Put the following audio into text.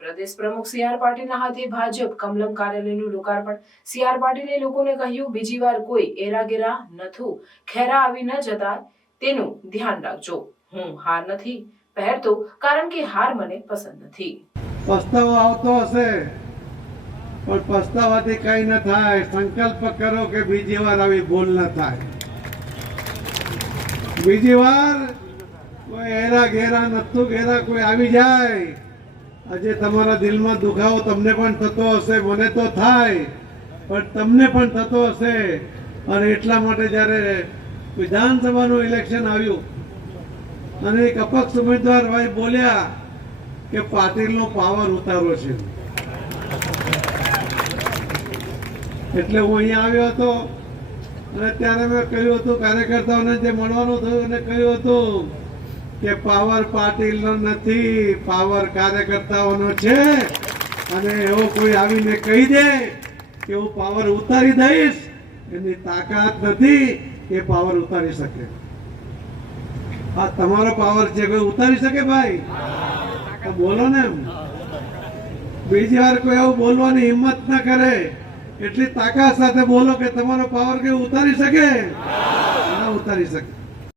પ્રદેશ પ્રમુખ સી.આર. પાટીલના હાથે ભાજપ કમલમ કાર્યાલયનું લોકાર્પણ. સી.આર. પાટીલે લોકોને કહ્યું, બીજી વાર કોઈ એરાગેરા નથુ ખેરા આવી ન જતા તેનું ધ્યાન રાખજો. હું હાર નથી પહેરતો કારણ કે હાર મને પસંદ નથી. પસ્તાવો આવતો હશે પણ પસ્તાવાથી કઈ ન થાય. સંકલ્પ કરો કે બીજી વાર આવી ભૂલ ન થાય. બીજી વાર કોઈ એરા ઘેરા નથુ ઘેરા કોઈ આવી જાય, આજે તમારા દિલમાં દુખાવો તમને પણ થતો હશે, મને તો થાય, પણ તમને પણ થતો હશે. અને એટલા માટે જ્યારે વિધાનસભાનું ઇલેક્શન આવ્યું અને એક અપક્ષ ઉમેદવાર ભાઈ બોલ્યા કે પાટીલનો પાવર ઉતારો છે, એટલે હું અહીંયા આવ્યો હતો. અને ત્યારે મેં કહ્યું હતું, કાર્યકર્તાઓને જે મળવાનું થયું અને કહ્યું હતું કે પાવર પાટીલનો નથી, પાવર કાર્યકર્તાઓનો છે. અને એવો કોઈ આવીને કહી દે કે હું પાવર ઉતારી દઈશ, એની તાકાત નથી એ પાવર ઉતારી શકે. આ તમારો પાવર છે, કોઈ ઉતારી શકે ભાઈ? બોલો ને. બીજી વાર કોઈ એવું બોલવાની હિંમત ના કરે, એટલી તાકાત સાથે બોલો કે તમારો પાવર કોઈ ઉતારી શકે? ના ઉતારી શકે.